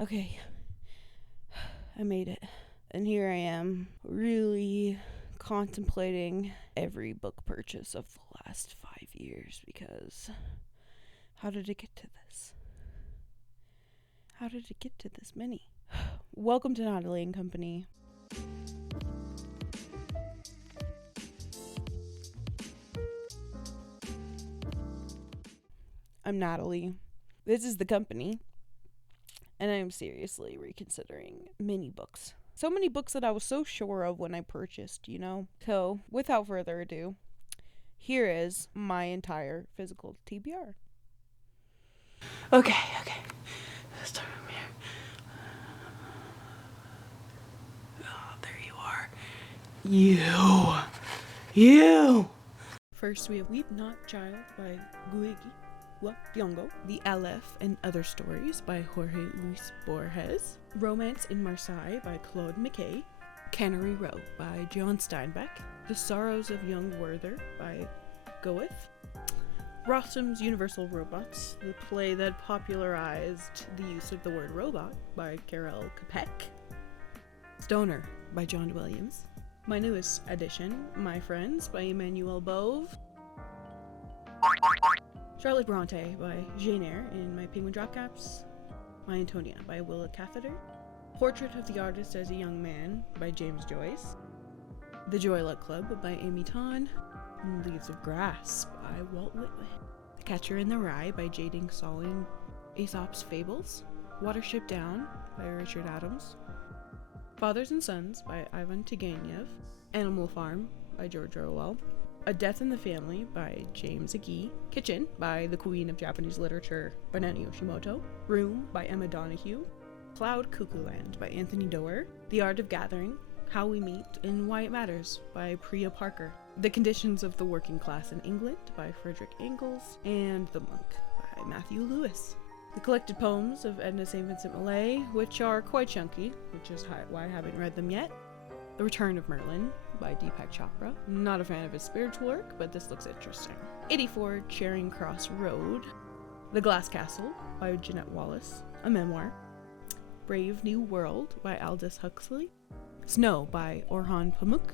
Okay, I made it. And here I am, really contemplating every book purchase of the last 5 years because how did it get to this? How did it get to this many? Welcome to Natalie and Company. I'm Natalie. This is the company. And I am seriously reconsidering many books. So many books that I was so sure of when I purchased, So, without further ado, here is my entire physical TBR. Okay. Let's start from here. Oh, there you are. You! First, we have Weep Not Child by Guigi Wa Diongo, The Aleph and Other Stories by Jorge Luis Borges, Romance in Marseille by Claude McKay, Cannery Row by John Steinbeck, The Sorrows of Young Werther by Goethe, Rossum's Universal Robots, the play that popularized the use of the word robot by Karel Capek, Stoner by John Williams, my newest edition, My Friends by Emmanuel Bove, Charlotte Bronte by Jane Eyre in My Penguin Dropcaps, My Antonia by Willa Cather, Portrait of the Artist as a Young Man by James Joyce, The Joy Luck Club by Amy Tan, Leaves of Grass by Walt Whitman, The Catcher in the Rye by J.D. Sawin, Aesop's Fables, Watership Down by Richard Adams, Fathers and Sons by Ivan Turgenev, Animal Farm by George Orwell, A Death in the Family by James Agee, Kitchen by the Queen of Japanese Literature by Nani Yoshimoto, Room by Emma Donoghue, Cloud Cuckoo Land by Anthony Doerr, The Art of Gathering, How We Meet and Why It Matters by Priya Parker, The Conditions of the Working Class in England by Frederick Engels, and The Monk by Matthew Lewis. The collected poems of Edna St. Vincent Millay, which are quite chunky, which is why I haven't read them yet. The Return of Merlin by Deepak Chopra. Not a fan of his spiritual work, but this looks interesting. 84 Charing Cross Road. The Glass Castle by Jeanette Wallace, a memoir. Brave New World by Aldous Huxley. Snow by Orhan Pamuk.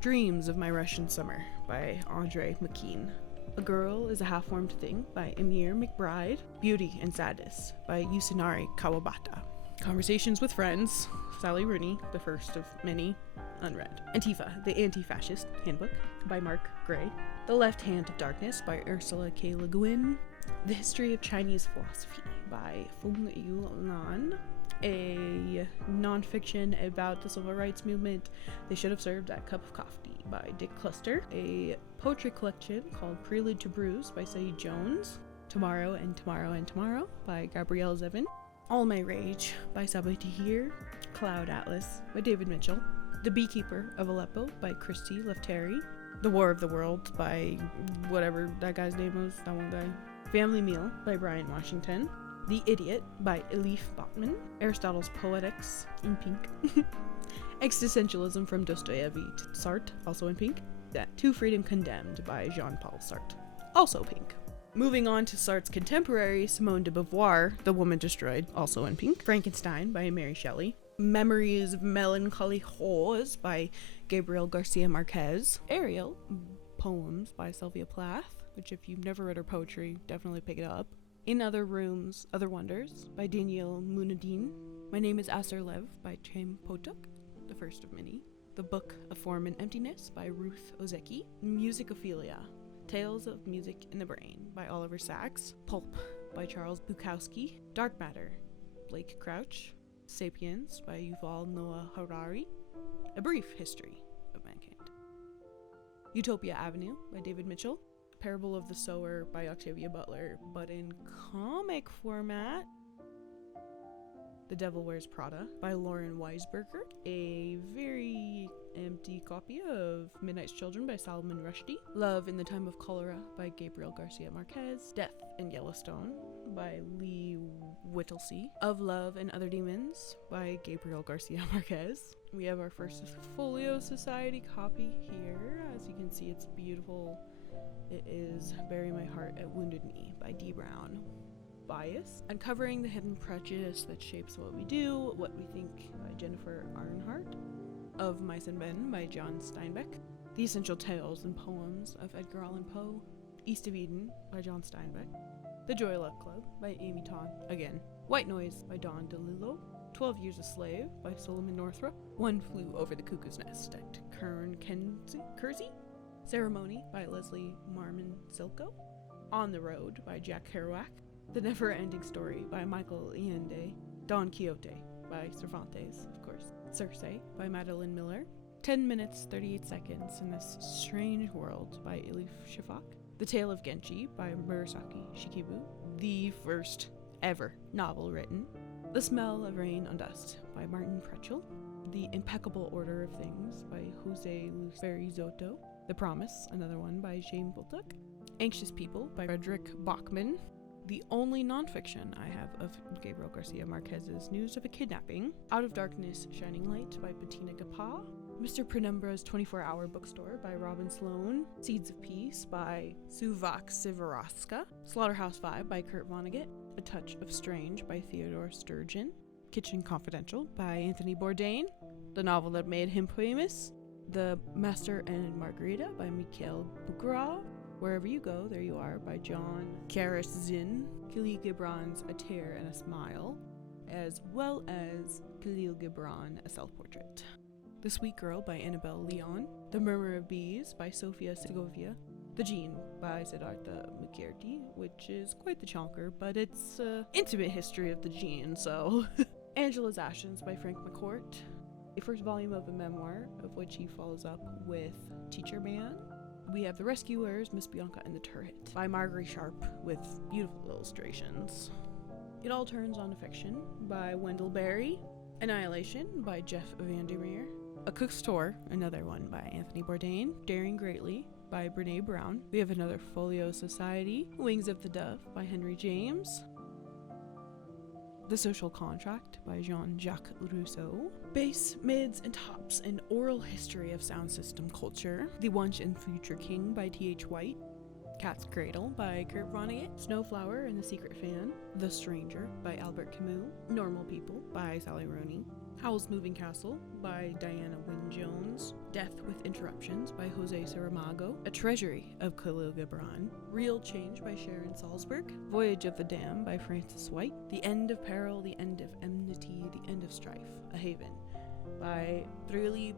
Dreams of My Russian Summer by Andre McKean. A Girl is a Half-Formed Thing by Emir McBride. Beauty and Sadness by Yusunari Kawabata. Conversations with Friends, Sally Rooney, the first of many, unread. Antifa, the Anti-Fascist Handbook by Mark Gray. The Left Hand of Darkness by Ursula K. Le Guin. The History of Chinese Philosophy by Feng Yulan. A non-fiction about the civil rights movement. They Should Have Served That Cup of Coffee by Dick Cluster. A poetry collection called Prelude to Bruise by Saeed Jones. Tomorrow and Tomorrow and Tomorrow by Gabrielle Zevin. All My Rage by Sabay Tahir. Cloud Atlas by David Mitchell. The Beekeeper of Aleppo by Christy Lefteri. The War of the Worlds by whatever that guy's name was, that one guy. Family Meal by Brian Washington. The Idiot by Elif Botman. Aristotle's Poetics in pink. Existentialism from Dostoevsky to Sartre, also in pink. To Freedom Condemned by Jean-Paul Sartre, also pink. Moving on to Sartre's contemporary, Simone de Beauvoir, The Woman Destroyed, also in pink. Frankenstein by Mary Shelley. Memories of Melancholy Horrors by Gabriel Garcia Marquez. Ariel, poems by Sylvia Plath, which if you've never read her poetry, definitely pick it up. In Other Rooms, Other Wonders by Daniel Munadin. My Name is Asser Lev by Chaim Potok, the first of many. The Book of Form and Emptiness by Ruth Ozeki. Musicophilia, Tales of Music in the Brain by Oliver Sacks. Pulp by Charles Bukowski. Dark Matter, Blake Crouch. Sapiens by Yuval Noah Harari. A Brief History of Mankind. Utopia Avenue by David Mitchell. Parable of the Sower by Octavia Butler, but in comic format. The Devil Wears Prada by Lauren Weisberger. A very empty copy of Midnight's Children by Salman Rushdie. Love in the Time of Cholera by Gabriel Garcia Marquez. Death in Yellowstone by Lee Whittlesey. Of Love and Other Demons by Gabriel Garcia Marquez. We have our first Folio Society copy here. As you can see, it's beautiful. It is Bury My Heart at Wounded Knee by D. Brown. Bias, Uncovering the Hidden Prejudice That Shapes What We Do, What We Think by Jennifer Arnhart, Of Mice and Men by John Steinbeck, The Essential Tales and Poems of Edgar Allan Poe, East of Eden by John Steinbeck, The Joy Luck Club by Amy Todd, again, White Noise by Don DeLillo, 12 Years a Slave by Solomon Northrop, One Flew Over the Cuckoo's Nest by Kern Kersey, Ceremony by Leslie Marmon Silko, On the Road by Jack Kerouac, The Never Ending Story by Michael Ende, Don Quixote by Cervantes, of course, Circe by Madeline Miller, 10 Minutes 38 Seconds in This Strange World by Elif Shafak, The Tale of Genji by Murasaki Shikibu, the first ever novel written, The Smell of Rain on Dust by Martin Pretchell, The Impeccable Order of Things by Jose Luis Berizotto, The Promise, another one by Shane Bultuck, Anxious People by Frederick Bachman, the only nonfiction I have of Gabriel Garcia Marquez's News of a Kidnapping, Out of Darkness, Shining Light by Bettina Gapa, Mr. Penumbra's 24-Hour Bookstore by Robin Sloan, Seeds of Peace by Suvak Sivaroska, Slaughterhouse-Five by Kurt Vonnegut, A Touch of Strange by Theodore Sturgeon, Kitchen Confidential by Anthony Bourdain, the novel that made him famous, The Master and Margarita by Mikhail Bukharov, Wherever You Go, There You Are by John Karas-Zinn, Khalil Gibran's A Tear and a Smile, as well as Khalil Gibran, A Self-Portrait. The Sweet Girl by Annabelle Leon, The Murmur of Bees by Sofia Segovia, The Gene by Siddhartha Mukherjee, which is quite the chonker, but it's intimate history of the gene, so. Angela's Ashes by Frank McCourt, a first volume of a memoir, of which he follows up with Teacher Man. We have The Rescuers, Miss Bianca and the Turret by Marguerite Sharp with beautiful illustrations. It All Turns on to Fiction by Wendell Berry, Annihilation by Jeff Vandermeer, A Cook's Tour, another one by Anthony Bourdain, Daring Greatly by Brene Brown. We have another Folio Society, Wings of the Dove by Henry James, The Social Contract by Jean-Jacques Rousseau, Bass, Mids, and Tops, An Oral History of Sound System Culture, The Once and Future King by T.H. White, Cat's Cradle by Kurt Vonnegut, Snowflower and the Secret Fan, The Stranger by Albert Camus, Normal People by Sally Rooney, Howl's Moving Castle by Diana Wynne Jones, Death with Interruptions by Jose Saramago, A Treasury of Khalil Gibran, Real Change by Sharon Salzberg, Voyage of the Dam by Francis White, The End of Peril, The End of Enmity, The End of Strife, A Haven by Thrili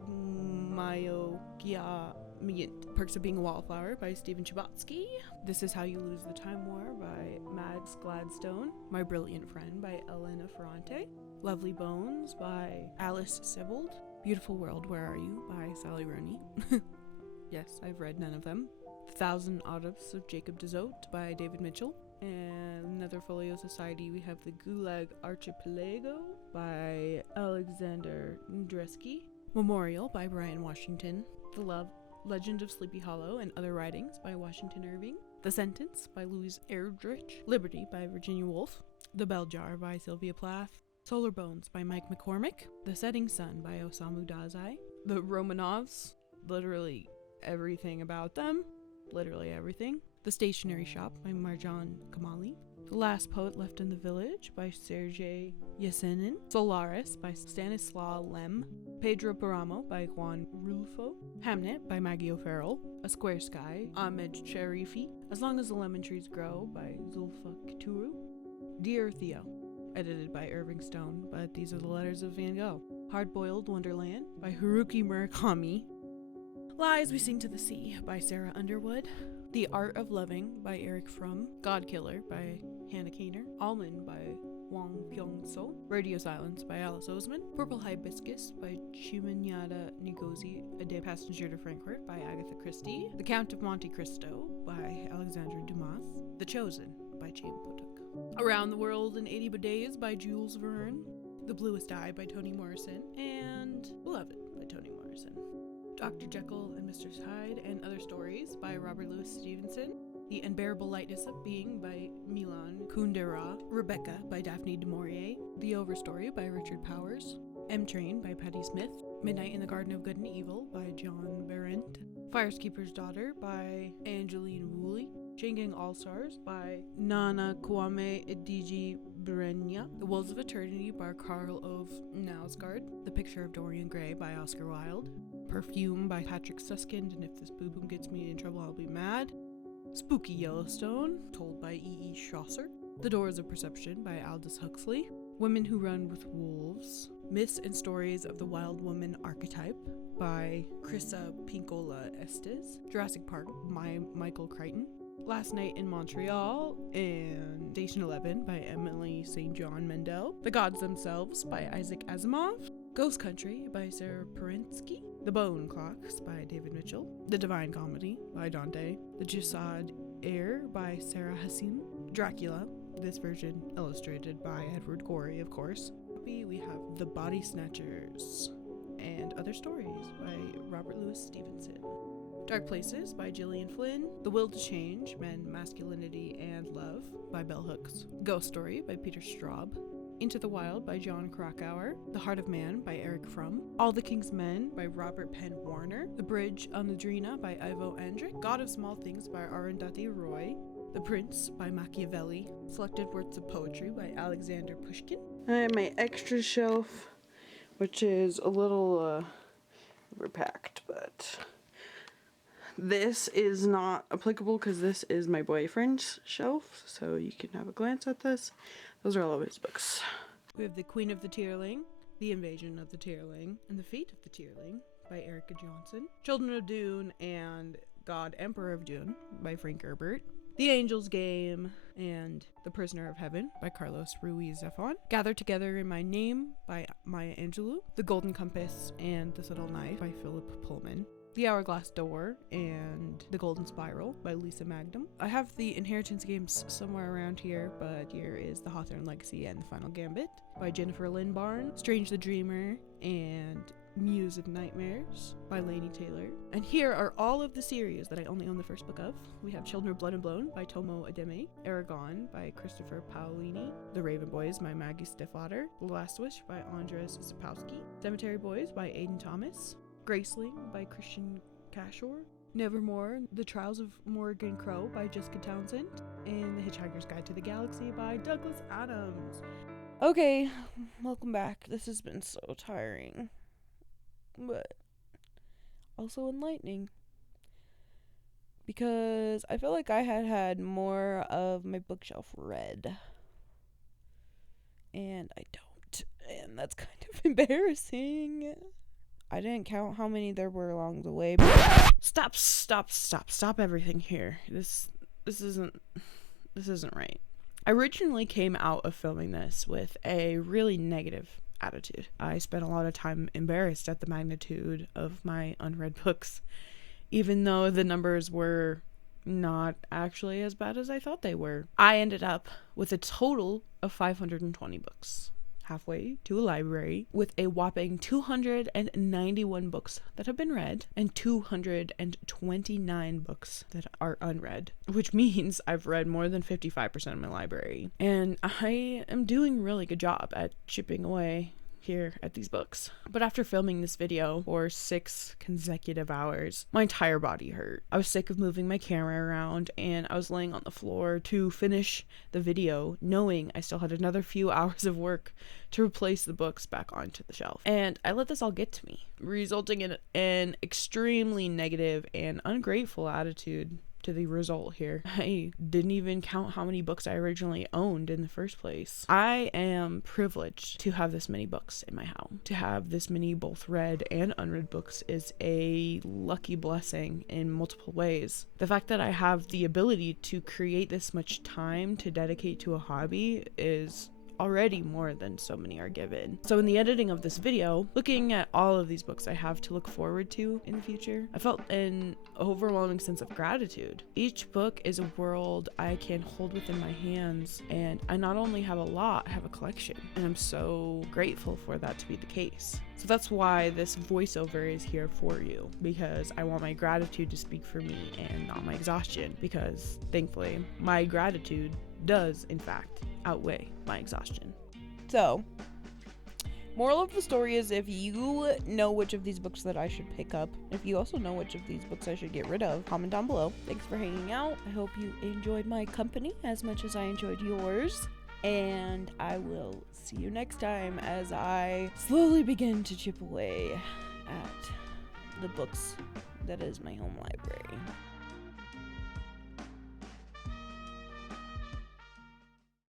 Mayokia Miyint, Perks of Being a Wallflower by Stephen Chbosky, This Is How You Lose the Time War by Mads Gladstone, My Brilliant Friend by Elena Ferrante, Lovely Bones by Alice Sebold, Beautiful World, Where Are You by Sally Rooney. Yes, I've read none of them. The Thousand Autumns of Jacob Dezote by David Mitchell. And another Folio Society, we have The Gulag Archipelago by Alexander Ndresky, Memorial by Brian Washington, The Legend of Sleepy Hollow and Other Writings by Washington Irving, The Sentence by Louise Erdrich, Liberty by Virginia Woolf, The Bell Jar by Sylvia Plath, Solar Bones by Mike McCormick, The Setting Sun by Osamu Dazai, The Romanovs, literally everything about them, literally everything, The Stationery Shop by Marjan Kamali, The Last Poet Left in the Village by Sergei Yesenin, Solaris by Stanislaw Lem, Pedro Paramo by Juan Rulfo, Hamnet by Maggie O'Farrell, A Square Sky, Ahmed Sharifi, As Long as the Lemon Trees Grow by Zulfa Katuru, Dear Theo, edited by Irving Stone, but these are the letters of Van Gogh, Hard-Boiled Wonderland by Haruki Murakami, Lies We Sing to the Sea by Sarah Underwood, The Art of Loving by Eric Fromm, God Killer by Hannah Kaner, Almond by Wang Pyong-so, Radio Silence by Alice Oseman, Purple Hibiscus by Chimanyada Ngozi, A Day Passenger to Frankfurt by Agatha Christie, The Count of Monte Cristo by Alexandre Dumas, The Chosen by James Potok, Around the World in 80 Days by Jules Verne, The Bluest Eye by Toni Morrison, and Beloved by Toni Morrison, Dr. Jekyll and Mr. Hyde and Other Stories by Robert Louis Stevenson, The Unbearable Lightness of Being by Milan Kundera, Rebecca by Daphne du Maurier, The Overstory by Richard Powers, M Train by Patti Smith, Midnight in the Garden of Good and Evil by John Berendt, Firekeeper's Daughter by Angeline Woolley, Chain Gang All-Stars by Nana Kwame Idiji Brenya, The Wolves of Eternity by Carl Ove Knausgaard, The Picture of Dorian Gray by Oscar Wilde, Perfume by Patrick Suskind, and If This Boo Boom Gets Me in Trouble I'll Be Mad, Spooky Yellowstone, told by E.E. Chaucer, The Doors of Perception by Aldous Huxley, Women Who Run with Wolves, Myths and Stories of the Wild Woman Archetype by Krista Pinkola Estes, Jurassic Park by Michael Crichton, Last Night in Montreal and Station 11 by Emily St. John Mandel, The Gods Themselves by Isaac Asimov, Ghost Country by Sarah Parensky, The Bone Clocks by David Mitchell, The Divine Comedy by Dante, The Jisad Heir by Sarah Hassim, Dracula, this version illustrated by Edward Gorey, of course. We have The Body Snatchers and Other Stories by Robert Louis Stevenson, Dark Places by Gillian Flynn, The Will to Change, Men, Masculinity, and Love by Bell Hooks, Ghost Story by Peter Straub, Into the Wild by John Krakauer, The Heart of Man by Eric Fromm, All the King's Men by Robert Penn Warner, The Bridge on the Drina by Ivo Andrić, God of Small Things by Arundhati Roy, The Prince by Machiavelli, Selected Works of Poetry by Alexander Pushkin. I have my extra shelf, which is a little overpacked, but this is not applicable because this is my boyfriend's shelf, so you can have a glance at this. Those are all of his books. We have The Queen of the Tierling, The Invasion of the Tierling, and The Fate of the Tierling by Erica Johnson, Children of Dune and God Emperor of Dune by Frank Herbert, The Angel's Game and The Prisoner of Heaven by Carlos Ruiz Zafón, Gather Together in My Name by Maya Angelou, The Golden Compass and The Subtle Knife by Philip Pullman, The Hourglass Door and The Golden Spiral by Lisa Magnum. I have the Inheritance games somewhere around here, but here is The Hawthorne Legacy and The Final Gambit by Jennifer Lynn Barn, Strange the Dreamer and Muse of Nightmares by Laini Taylor. And here are all of the series that I only own the first book of. We have Children of Blood and Bone by Tomo Ademe, Aragon by Christopher Paolini, The Raven Boys by Maggie Stiefvater, The Last Wish by Andrzej Sapkowski, Cemetery Boys by Aidan Thomas, Graceling by Christian Cashore, Nevermore, The Trials of Morgan Crow by Jessica Townsend, and The Hitchhiker's Guide to the Galaxy by Douglas Adams. Okay, welcome back. This has been so tiring, but also enlightening, because I feel like I had more of my bookshelf read, and I don't, and that's kind of embarrassing. I didn't count how many there were along the way. Stop everything here. This isn't right. I originally came out of filming this with a really negative attitude. I spent a lot of time embarrassed at the magnitude of my unread books, even though the numbers were not actually as bad as I thought they were. I ended up with a total of 520 books, halfway to a library, with a whopping 291 books that have been read and 229 books that are unread, which means I've read more than 55% of my library. And I am doing a really good job at chipping away here at these books. But after filming this video for 6 consecutive hours, my entire body hurt. I was sick of moving my camera around, and I was laying on the floor to finish the video, knowing I still had another few hours of work to replace the books back onto the shelf. And I let this all get to me, resulting in an extremely negative and ungrateful attitude to the result here. I didn't even count how many books I originally owned in the first place. I am privileged to have this many books in my house. To have this many both read and unread books is a lucky blessing in multiple ways. The fact that I have the ability to create this much time to dedicate to a hobby is already more than so many are given. So in the editing of this video, looking at all of these books I have to look forward to in the future, I felt an overwhelming sense of gratitude. Each book is a world I can hold within my hands, and I not only have a lot, I have a collection, and I'm so grateful for that to be the case. So that's why this voiceover is here for you, because I want my gratitude to speak for me and not my exhaustion, because thankfully my gratitude does in fact outweigh my exhaustion. So Moral of the story is, if you know which of these books that I should pick up, if you also know which of these books I should get rid of, comment down below. Thanks for hanging out. I hope you enjoyed my company as much as I enjoyed yours. And I will see you next time as I slowly begin to chip away at the books that is my home library.